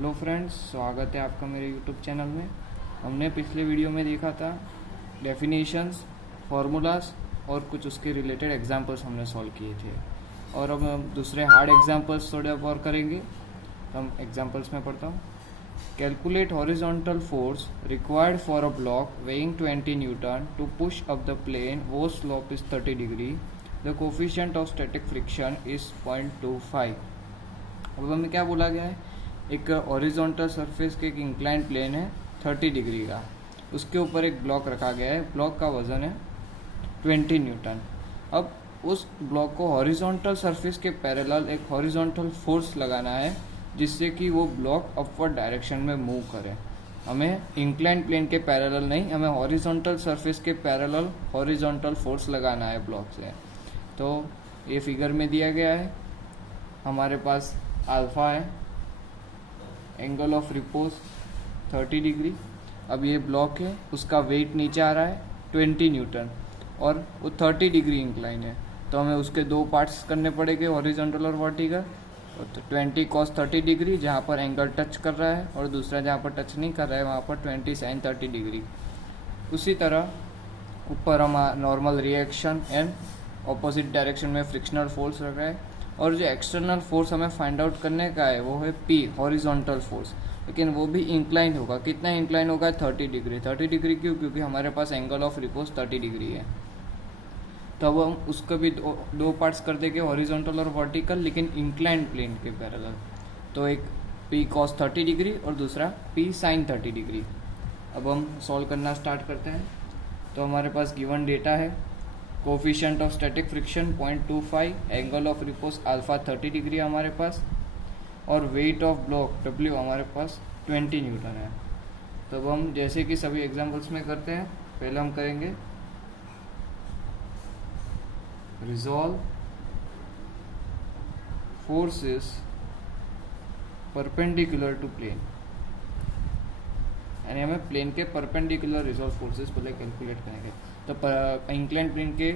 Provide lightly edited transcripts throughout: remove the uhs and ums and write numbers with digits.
Hello friends, स्वागत है आपका मेरे यूट्यूब चैनल में। हमने पिछले वीडियो में देखा था डेफिनेशंस, फार्मूलाज और कुछ उसके रिलेटेड एग्जांपल्स हमने सॉल्व किए थे। और अब हम दूसरे हार्ड एग्जांपल्स थोड़े और करेंगे। तो हम एग्जांपल्स में पढ़ता हूँ। Calculate horizontal force required for a block weighing 20 newton to push up the plane वो slope is 30 degree. The coefficient of static friction is 0.25। अब हमें क्या बोला गया है, एक हॉरिजॉन्टल सरफेस के एक इंक्लाइन प्लेन है 30 डिग्री का, उसके ऊपर एक ब्लॉक रखा गया है। ब्लॉक का वजन है 20 न्यूटन। अब उस ब्लॉक को हॉरिजॉन्टल सरफेस के पैरेलल एक हॉरिजॉन्टल फोर्स लगाना है जिससे कि वो ब्लॉक अपवर्ड डायरेक्शन में मूव करे। हमें इंक्लाइन प्लेन के पैरेलल नहीं, हमें हॉरिजॉन्टल सरफेस के पैरेलल हॉरिजॉन्टल फोर्स लगाना है ब्लॉक से। तो ये फिगर में दिया गया है, हमारे पास अल्फा है, एंगल ऑफ रिपोज 30 डिग्री। अब ये ब्लॉक है, उसका वेट नीचे आ रहा है 20 न्यूटन और वो 30 डिग्री इंक्लाइन है। तो हमें उसके दो पार्ट्स करने पड़ेंगे, हॉरिजॉन्टल और वर्टिकल। तो 20 cos 30 डिग्री जहाँ पर एंगल टच कर रहा है, और दूसरा जहाँ पर टच नहीं कर रहा है वहाँ पर 20 sin 30 डिग्री। उसी तरह ऊपर हम normal reaction and opposite direction में फ्रिक्शनल फोर्स रख रहा है। और जो एक्सटर्नल फोर्स हमें फाइंड आउट करने का है वो है P, हॉरिजॉन्टल फोर्स, लेकिन वो भी इंक्लाइन होगा। कितना इंक्लाइन होगा? 30 डिग्री। 30 डिग्री क्यों? क्योंकि हमारे पास एंगल ऑफ रिपोज 30 डिग्री है। तो अब हम उसको भी दो पार्ट्स कर देंगे, हॉरिजॉन्टल और वर्टिकल, लेकिन इंक्लाइन प्लेन के पैरेलल। तो एक P cos 30 डिग्री और दूसरा P sin 30 डिग्री। अब हम सॉल्व करना स्टार्ट करते हैं। तो हमारे पास गिवन डेटा है, coefficient of static friction 0.25, angle of repose alpha 30 degree हमारे पास, और वेट ऑफ ब्लॉक W हमारे पास 20 न्यूटन है। तो अब हम जैसे कि सभी एग्जांपल्स में करते हैं, पहले हम करेंगे resolve forces perpendicular to plane, यानी हमें प्लेन के परपेंडिकुलर रिजॉल्व फोर्सेस पहले कैलकुलेट करेंगे। तो इंक्लाइन प्लेन के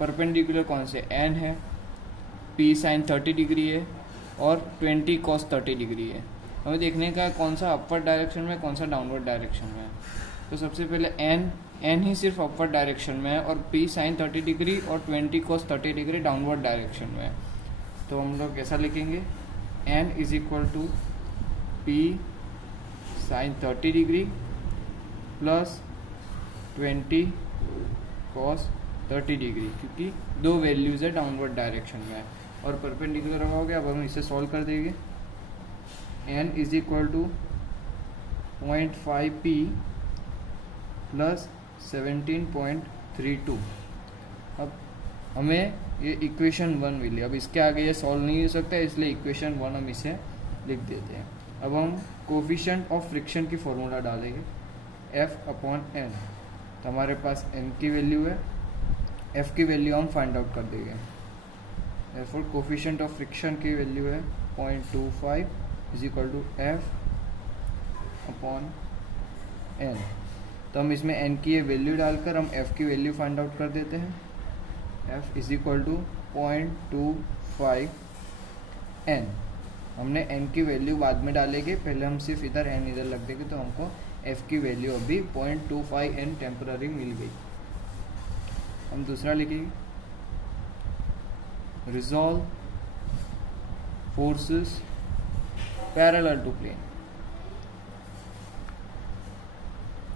परपेंडिकुलर कौन से? n है, P sin 30 डिग्री है और 20 cos 30 डिग्री है। हमें देखने का कौन सा अपवर्ड डायरेक्शन में, कौन सा डाउनवर्ड डायरेक्शन में है। तो सबसे पहले n ही सिर्फ अपवर्ड डायरेक्शन में है, और P sin 30 डिग्री और 20 cos 30 डिग्री डाउनवर्ड डायरेक्शन में है। तो हम लोग कैसा लिखेंगे? n is equal to P sin 30 degree plus 20 cos 30 degree, क्योंकि दो वैल्यूज है डाउनवर्ड डायरेक्शन में और परपेंडिकुलर हो गया। अब हम इसे सॉल्व कर देंगे। n is equal to 0.5p plus 17.32। अब हमें ये इक्वेशन 1 मिली। अब इसके आगे ये सॉल्व नहीं हो सकता, इसलिए इक्वेशन 1 हम इसे लिख देते हैं। अब हम कोफिशिएंट ऑफ फ्रिक्शन की फॉर्मूला डालेंगे, F/n। तो हमारे पास n की वैल्यू है, f की वैल्यू हम फाइंड आउट कर देंगे। therefore कोफिशिएंट ऑफ फ्रिक्शन की वैल्यू है 0.25 इज इक्वल टू F/n। तो हम इसमें n की ये वैल्यू डालकर हम f की वैल्यू फाइंड आउट कर देते हैं। f is equal to 0.25 n। हमने n की वैल्यू बाद में डालेंगे, पहले हम सिर्फ इधर n इधर लग देंगे। तो हमको f की वैल्यू अभी 0.25 n टेम्पररी मिल गई। हम दूसरा लिखेंगे, resolve forces parallel to plane.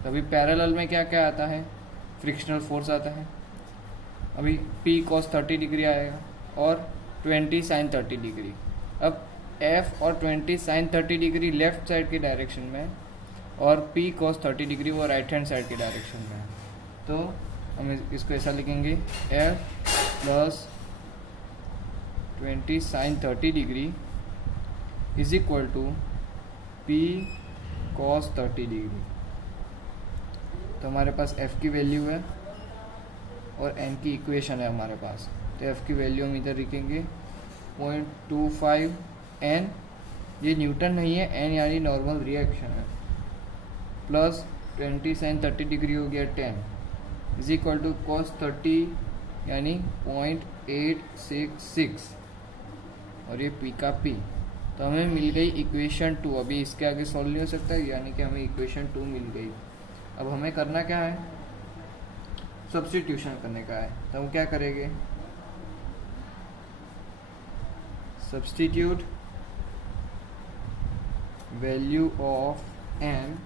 तभी पैरेलल में क्या क्या आता है? फ्रिक्शनल फोर्स आता है। अभी P cos 30 डिग्री आएगा और 20 sin 30 डिग्री। अब F और 20 sin 30 डिग्री लेफ्ट साइड की डायरेक्शन में और P cos 30 डिग्री वो राइट हैंड साइड की डायरेक्शन में है। तो हम इसको ऐसा लिखेंगे, F plus 20 sin 30 degree is equal to P cos 30 degree. तो हमारे पास F की वैल्यू है और n की इक्वेशन है हमारे पास। तो F की वैल्यू हम इधर लिखेंगे 0.25 n, ये न्यूटन नहीं है, n यानी नॉर्मल रिएक्शन है, प्लस 20 sin 30 डिग्री हो गया 10 इज इक्वल टू cos 30 यानी 0.866 और ये P का P। तो तो हमें मिल गई इक्वेशन 2। अभी इसके आगे सॉल्व नहीं हो सकता, यानी कि हमें इक्वेशन 2 मिल गई। अब हमें करना क्या है, सब्स्टिट्यूशन करने का है। तो हम क्या करेंगे, substitute value of n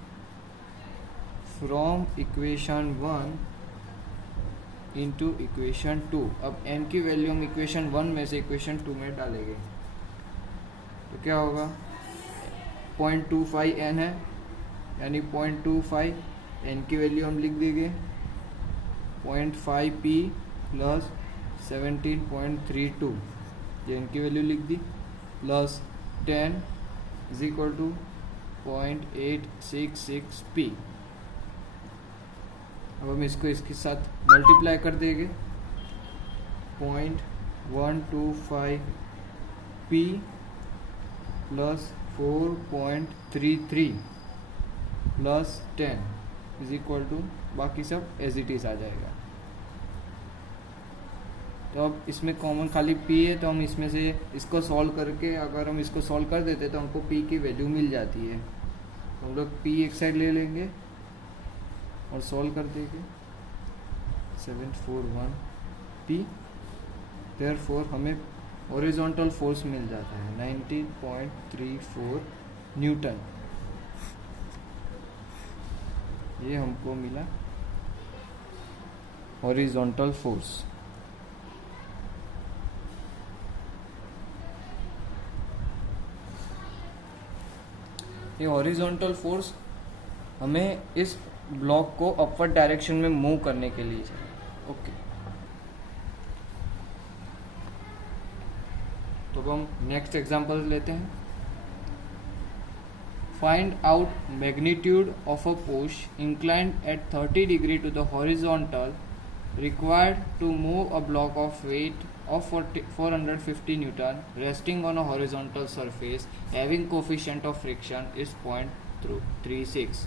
from equation 1 into equation 2। अब n की वैल्यू हम इक्वेशन 1 में से इक्वेशन 2 में डालेंगे, तो क्या होगा, 0.25 n है, यानी 0.25 n की वैल्यू हम लिख देंगे 0.5 p प्लस 17.32, ये n की वैल्यू लिख दी, plus 10 is equal to 0.866 p। अब हम इसको इसके साथ मल्टीप्लाई कर देंगे, 0.125 p plus 4.33 plus 10 is equal to, बाकी सब एज इट इज़ आ जाएगा। तो अब इसमें कॉमन खाली p है, तो हम इसमें से इसको सॉल्व करके, अगर हम इसको सॉल्व कर देते तो हमको p की वैल्यू मिल जाती है। तो हम लोग p एक साइड ले लेंगे और सॉल्व कर देंगे, 741 p। देयरफॉर हमें हॉरिजॉन्टल फोर्स मिल जाता है 19.34 न्यूटन, ये हमको मिला हॉरिजॉन्टल फोर्स। ये हॉरिजॉन्टल फोर्स हमें इस ब्लॉक को अपवर्ड डायरेक्शन में मूव करने के लिए चाहिए। ओके, तो हम नेक्स्ट एग्जांपल लेते हैं। Find out magnitude of a push inclined at 30 degree to the horizontal required to move a block of weight of 450 Newton resting on a horizontal surface having coefficient of friction is 0.36।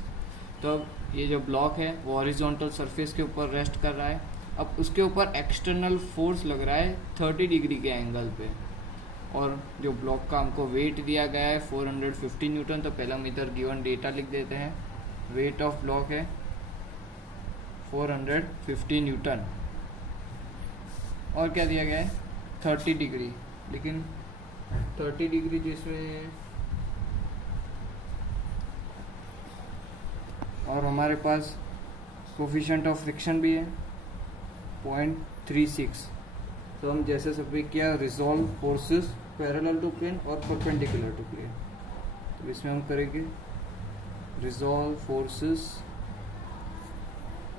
तो ये जो block है वो horizontal surface के ऊपर rest कर रहा है। अब उसके ऊपर एक्सटर्नल फोर्स लग रहा है 30 डिग्री के एंगल पे, और जो ब्लॉक का हमको वेट दिया गया है 450 न्यूटन। तो पहले हम इधर गिवन डेटा लिख देते हैं, वेट ऑफ ब्लॉक है 450 न्यूटन, और क्या दिया गया है 30 डिग्री। लेकिन 30 डिग्री जिसमें, और हमारे पास कोफिशिएंट ऑफ फ्रिक्शन भी है 0.36। तो हम जैसे सभी किया, resolve forces parallel to plane और परपेंडिकुलर टू प्लेन। तो इसमें हम करेंगे resolve forces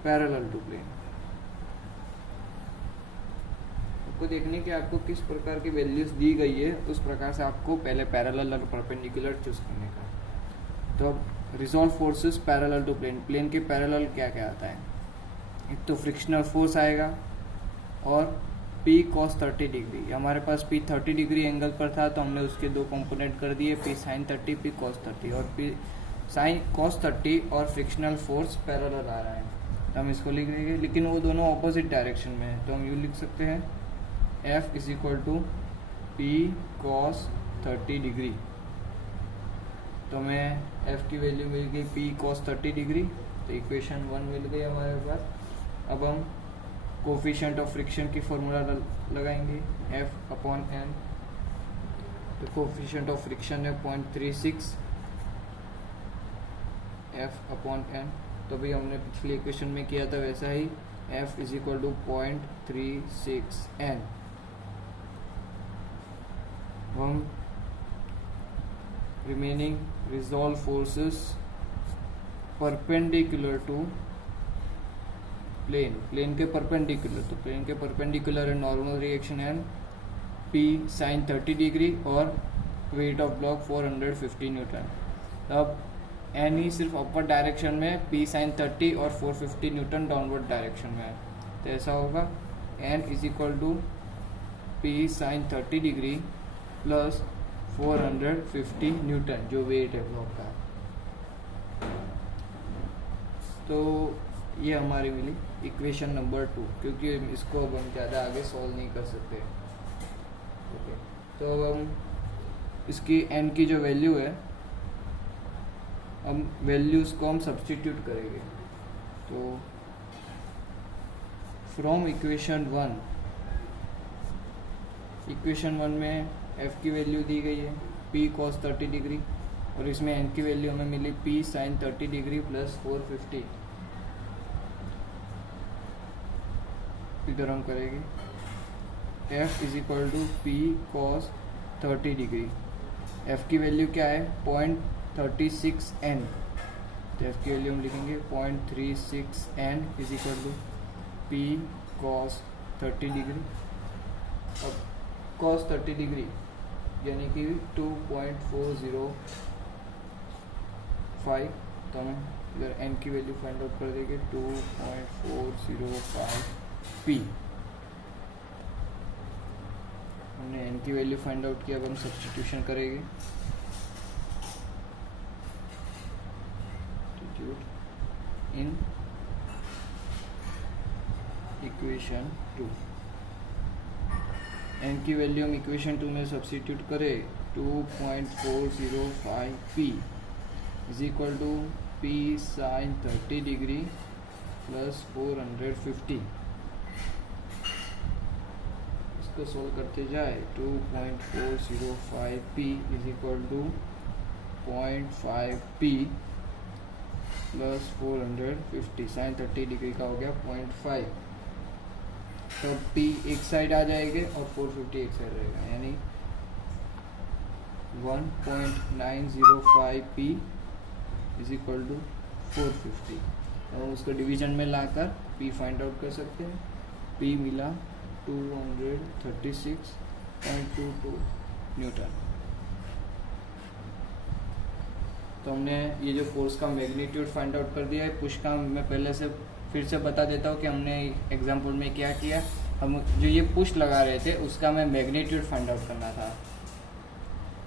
parallel to plane. आपको देखने के आपको किस प्रकार की वैल्यूज दी गई है, उस प्रकार से आपको पहले पैरेलल और परपेंडिकुलर चूज करने का। तो अब resolve forces parallel to plane, plane के पैरेलल क्या क्या आता है, एक तो फ्रिक्शनल फोर्स आएगा और P cos 30 डिग्री। हमारे पास P 30 डिग्री एंगल पर था, तो हमने उसके दो कंपोनेंट कर दिए, P sin 30, P cos 30, और P sin cos 30 और फ्रिक्शनल फोर्स पैरेलल आ रहा है। तो हम इसको लिख देंगे, लेकिन वो दोनों ऑपोजिट डायरेक्शन में है। तो हम यूँ लिख सकते हैं F is equal to P cos 30 degree. तो हमें F की वैल्यू मिल गई P cos 30 डिग्री, तो इक्वेशन 1 मिल गई हमारे पास। अब हम कोफिशिएंट ऑफ फ्रिक्शन की फॉर्मूला लगाएंगे, F अपॉन N। तो कोफिशिएंट ऑफ फ्रिक्शन है 0.36 F अपॉन N। तो भी हमने पिछली इक्वेशन में किया था वैसा ही, F is equal to 0.36 N। हम remaining resolve forces perpendicular to plane, plane के परपेंडिकुलर। तो प्लेन के परपेंडिकुलर है नॉर्मल रिएक्शन है P sin 30 डिग्री और वेट ऑफ ब्लॉक 450 न्यूटन। अब N ही सिर्फ अपर डायरेक्शन में, P sin 30 और 450 न्यूटन डाउनवर्ड डायरेक्शन में है। तो ऐसा होगा N is equal to P sin 30 degree plus 450 newton जो वेट है ब्लॉक का। तो ये हमारी मिली इक्वेशन नंबर 2, क्योंकि इसको अब हम ज़्यादा आगे सॉल्व नहीं कर सकते। ओके, तो अब हम इसकी n की जो वैल्यू है, अब वैल्यूज़ को हम सब्स्टिट्यूट करेंगे। तो फ्रॉम इक्वेशन वन में f की वैल्यू दी गई है p cos 30 डिग्री, और इसमें n की वैल्यू हमें मिली p sin 30 डिग्री प्लस 450। इधर हम करेंगे f is equal to p cos 30 degree. f की वैल्यू क्या है 0.36n, तो f की वैल्यू हम लिखेंगे 0.36n is equal to p cos 30 degree. अब cos 30 डिग्री यानी कि 2.405, तो हम इधर n की वैल्यू फाइंड आउट कर देंगे 2.405 p। हमने n की वैल्यू फाइंड आउट किया, अब हम सब्स्टिट्यूशन करेंगे। इन इक्वेशन 2 n की वैल्यू हम इक्वेशन 2 में सब्स्टिट्यूट करें 2.405 p is equal to p sin 30 degree plus 450। इसको सोल्व करते जाए 2.405 p is equal to 0.5 p plus 450, sin 30 degree का हो गया 0.5। तो p एक साइड आ जाएंगे और 450 एक साइड रहेगा, यानी 1.905 p इज इक्वल टू 450। और उसको डिवीजन में लाकर p फाइंड आउट कर सकते हैं। p मिला 236.22 न्यूटन। तो हमने ये जो फोर्स का मैग्नीट्यूड फाइंड आउट कर दिया है। पुश का मैं पहले से फिर से बता देता हूँ कि हमने एग्जांपल में क्या किया। हम जो ये पुश लगा रहे थे उसका मैं मैग्नीट्यूड फाइंड आउट करना था।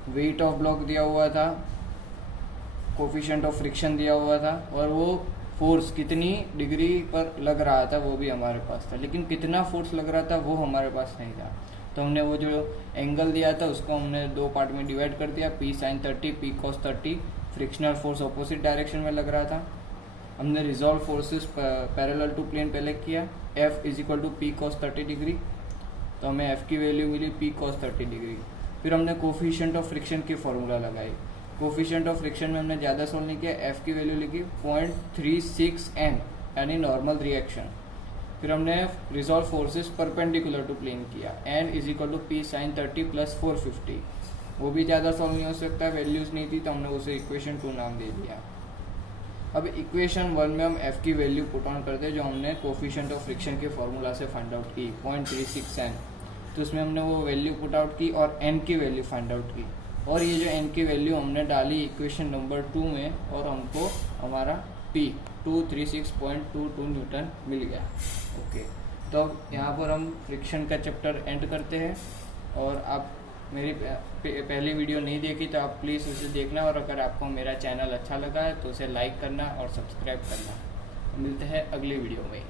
वेट ऑफ ब्लॉक दिया हुआ था, कोफिशिएंट ऑफ फ्रिक्शन दिया हुआ था, और वो फोर्स कितनी डिग्री पर लग रहा था वो भी हमारे पास था, लेकिन कितना फोर्स लग रहा था वो हमारे पास नहीं था। तो हमने वो जो एंगल दिया था उसको हमने दो पार्ट में डिवाइड कर दिया, p sin 30 p cos 30। Frictional force opposite direction में लग रहा था। हमने resolve forces parallel to plane पहले किया, f is equal to p cos 30 degree, तो हमें f की वैल्यू मिली p cos 30 डिग्री। फिर हमने कोफिशिएंट ऑफ फ्रिक्शन की फॉर्मूला लगाई। कोफिशिएंट ऑफ फ्रिक्शन में हमने ज़्यादा सॉल्व नहीं किया, f की वैल्यू लिखी 0.36n यानी नॉर्मल रिएक्शन। फिर हमने resolve forces perpendicular to plane किया, n is equal to p sin 30 plus 450। वो भी ज़्यादा सॉल्व नहीं हो सकता, वैल्यूज़ नहीं थी, तो हमने उसे इक्वेशन 2 नाम दे दिया। अब इक्वेशन 1 में हम f की वैल्यू पुट ऑन करते हैं जो हमने कोफिशिएंट ऑफ फ्रिक्शन के फॉर्मूला से फाइंड आउट की 0.36n। तो उसमें हमने वो वैल्यू पुट आउट की और n की वैल्यू फाइंड आउट की, और ये जो n की वैल्यू हमने डाली इक्वेशन नंबर 2 में, और हमको हमारा p 236.22 न्यूटन मिल गया। ओके, तो अब यहाँ पर हम फ्रिक्शन का चैप्टर एंड करते हैं। और आप मेरी पहली वीडियो नहीं देखी तो आप प्लीज़ उसे देखना, और अगर आपको मेरा चैनल अच्छा लगा है तो उसे लाइक करना और सब्सक्राइब करना। मिलते हैं अगली वीडियो में।